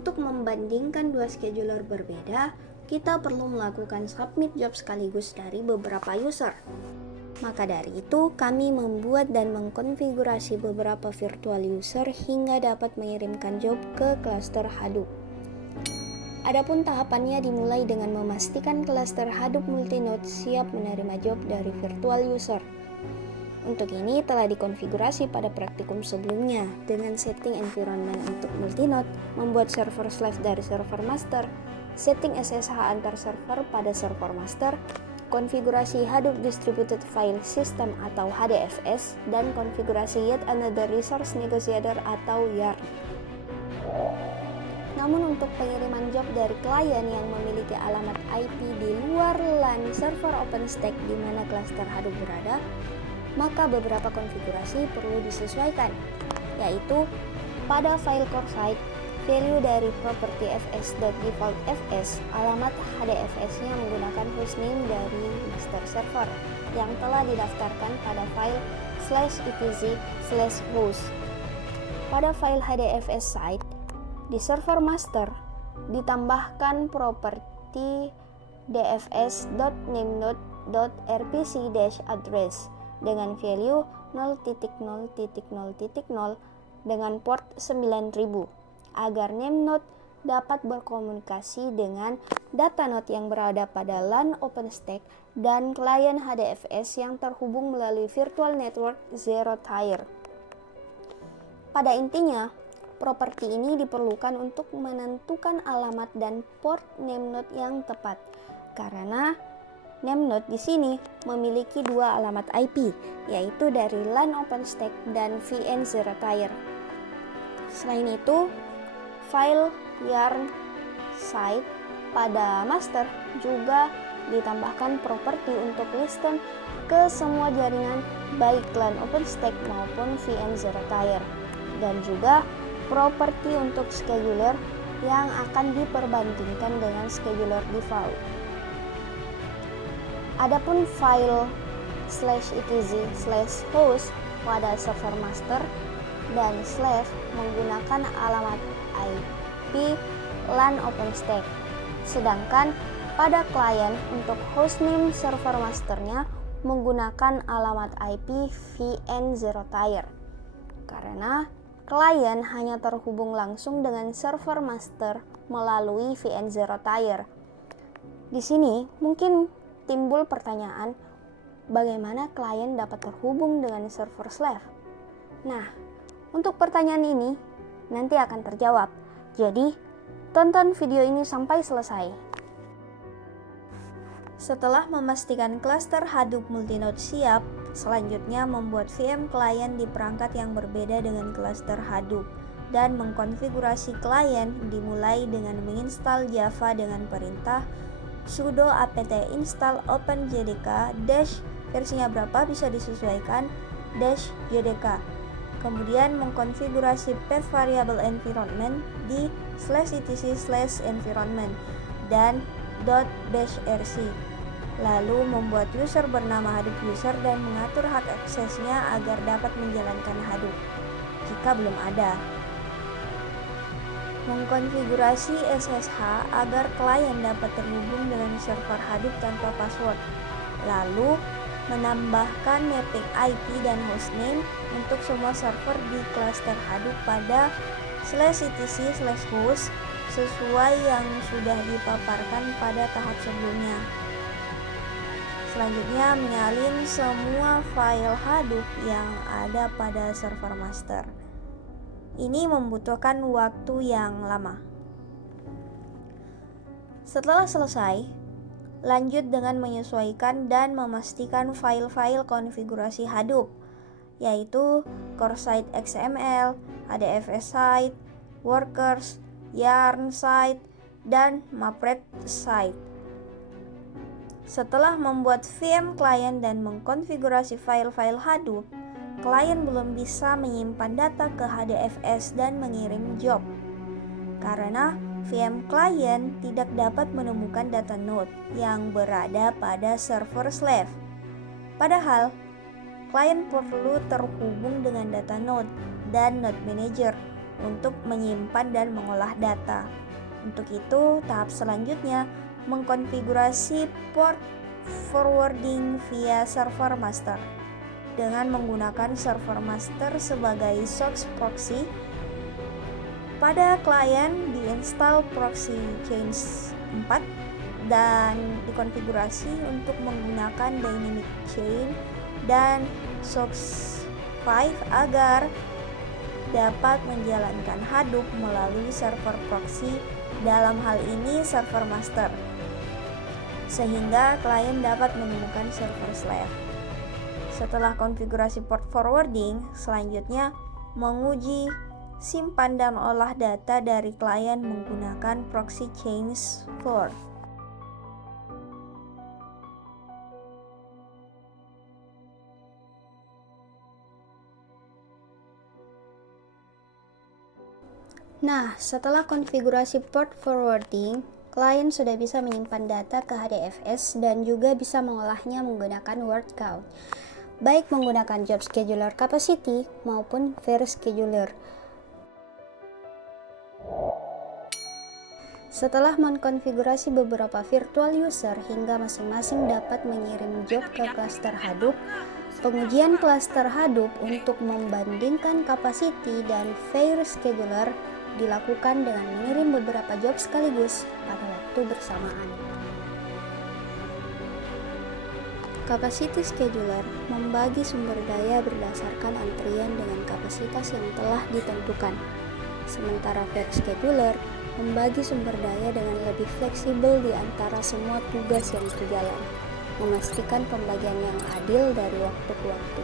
Untuk membandingkan dua scheduler berbeda, kita perlu melakukan submit job sekaligus dari beberapa user. Maka dari itu, kami membuat dan mengkonfigurasi beberapa virtual user hingga dapat mengirimkan job ke cluster Hadoop. Adapun tahapannya dimulai dengan memastikan cluster Hadoop multinode siap menerima job dari virtual user. Untuk ini telah dikonfigurasi pada praktikum sebelumnya dengan setting environment untuk multinode, membuat server slave dari server master, setting SSH antar server pada server master, konfigurasi Hadoop Distributed File System atau HDFS, dan konfigurasi Yet Another Resource Negotiator atau YARN. Namun untuk pengiriman job dari klien yang memiliki alamat IP di luar LAN server OpenStack di mana cluster Hadoop berada, maka beberapa konfigurasi perlu disesuaikan, yaitu pada file core site, value dari property fs.defaultfs, alamat HDFS-nya menggunakan hostname dari master server yang telah didaftarkan pada file /etc/host. Pada file HDFS site, di server master ditambahkan properti dfs.namenode.rpc-address dengan value 0.0.0.0 dengan port 9000 agar namenode dapat berkomunikasi dengan datanode yang berada pada LAN OpenStack dan klien HDFS yang terhubung melalui virtual network Zero Tier. Pada intinya, properti ini diperlukan untuk menentukan alamat dan port namenode yang tepat, karena namenode di sini memiliki dua alamat IP, yaitu dari LAN OpenStack dan VN Zero Tier. Selain itu, file yarn site pada master juga ditambahkan properti untuk listen ke semua jaringan baik LAN OpenStack maupun VN Zero Tier, dan juga properti untuk scheduler yang akan diperbandingkan dengan scheduler default. Adapun file /etc/host pada server master dan slave menggunakan alamat IP LAN OpenStack, sedangkan pada klien untuk hostname server masternya menggunakan alamat IP VN Zero Tier, karena klien hanya terhubung langsung dengan server master melalui VN Zero Tier. Di sini mungkin timbul pertanyaan, bagaimana klien dapat terhubung dengan server slave? Nah, untuk pertanyaan ini nanti akan terjawab. Jadi, tonton video ini sampai selesai. Setelah memastikan cluster Hadoop multinode siap, selanjutnya membuat VM klien di perangkat yang berbeda dengan cluster Hadoop dan mengkonfigurasi klien dimulai dengan menginstal Java dengan perintah sudo apt install openjdk versinya berapa bisa disesuaikan -jdk. Kemudian mengkonfigurasi path variable environment di /etc/environment dan .bashrc. Lalu membuat user bernama Hadoop user dan mengatur hak aksesnya agar dapat menjalankan Hadoop jika belum ada. Mengkonfigurasi SSH agar klien dapat terhubung dengan server Hadoop tanpa password. Lalu menambahkan mapping IP dan hostname untuk semua server di cluster Hadoop pada /etc/host sesuai yang sudah dipaparkan pada tahap sebelumnya. Selanjutnya menyalin semua file Hadoop yang ada pada server master. Ini membutuhkan waktu yang lama. Setelah selesai, lanjut dengan menyesuaikan dan memastikan file-file konfigurasi Hadoop, yaitu core site XML, HDFS site, workers, yarn site, dan mapred site. Setelah membuat VM klien dan mengkonfigurasi file-file Hadoop, klien belum bisa menyimpan data ke HDFS dan mengirim job, karena VM klien tidak dapat menemukan data node yang berada pada server slave. Padahal, klien perlu terhubung dengan data node dan node manager untuk menyimpan dan mengolah data. Untuk itu, tahap selanjutnya mengkonfigurasi port forwarding via server master. Dengan menggunakan server master sebagai source proxy, pada klien diinstal proxy chains 4 dan dikonfigurasi untuk menggunakan dynamic chain dan source 5 agar dapat menjalankan Hadoop melalui server proxy, dalam hal ini server master, sehingga klien dapat menemukan server slave. Setelah konfigurasi port forwarding, selanjutnya menguji simpan dan olah data dari klien menggunakan proxy chains 4. Nah, setelah konfigurasi port forwarding, klien sudah bisa menyimpan data ke HDFS dan juga bisa mengolahnya menggunakan word count, baik menggunakan job scheduler capacity maupun var scheduler. Setelah mengkonfigurasi beberapa virtual user hingga masing-masing dapat mengirim job ke cluster Hadoop, pengujian cluster Hadoop untuk membandingkan capacity dan var scheduler dilakukan dengan mengirim beberapa job sekaligus pada waktu bersamaan. Capacity scheduler membagi sumber daya berdasarkan antrian dengan kapasitas yang telah ditentukan. Sementara var scheduler membagi sumber daya dengan lebih fleksibel di antara semua tugas yang berjalan, memastikan pembagian yang adil dari waktu ke waktu.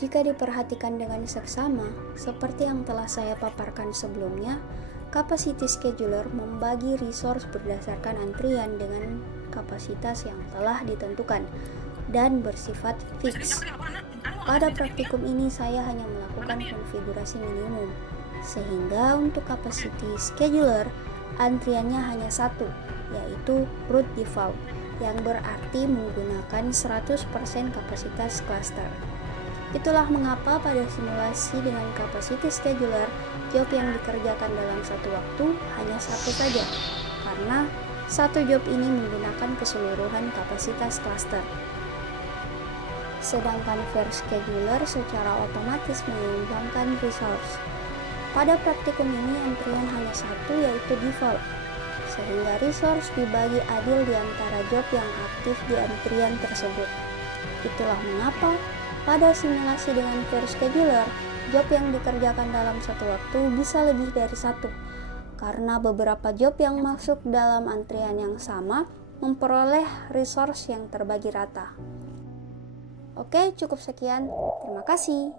Jika diperhatikan dengan seksama, seperti yang telah saya paparkan sebelumnya, capacity scheduler membagi resource berdasarkan antrian dengan kapasitas yang telah ditentukan dan bersifat fix. Pada praktikum ini saya hanya melakukan konfigurasi minimum, sehingga untuk capacity scheduler antriannya hanya satu, yaitu root default, yang berarti menggunakan 100% kapasitas cluster. Itulah mengapa pada simulasi dengan capacity scheduler, job yang dikerjakan dalam satu waktu hanya satu saja, karena satu job ini menggunakan keseluruhan kapasitas cluster. Sedangkan for scheduler secara otomatis menyeimbangkan resource. Pada praktikum ini antrian hanya satu, yaitu default, sehingga resource dibagi adil di antara job yang aktif di antrian tersebut. Itulah mengapa pada simulasi dengan for scheduler, job yang dikerjakan dalam satu waktu bisa lebih dari satu, karena beberapa job yang masuk dalam antrian yang sama memperoleh resource yang terbagi rata. Oke, cukup sekian. Terima kasih.